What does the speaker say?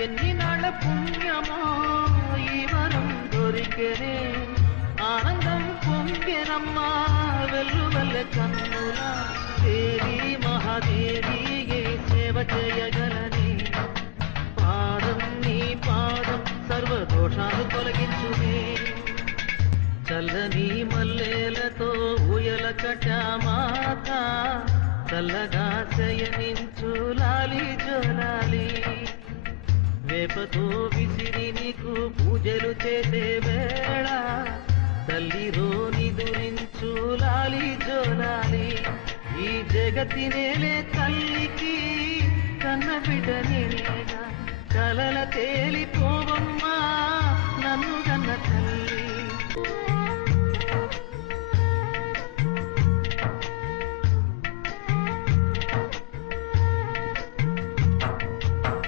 ఎన్ని నాళ్ళ పుణ్యమో ఈ వరం దొరికెనే ఆనందం పొంగెనమ్మా వెల్లువల్లె కన్నుల దేవి మహాదేవి ఏ సేవ చేయగలని పాదం నీ పాదం సర్వదోషాలు తొలగించునే చల్లని మల్లెలతో ఊయల కట్టామాత చల్లగా శయనించు లాలి జోలాలి వేపతో విసిరి నీకు పూజలు చేసే వేళ తల్లిరో నిదురించు లాలి జోలాలి ఈ జగతి నేలే తల్లికి కన్న బిడ్డ నేనేగా కలల తేలిపో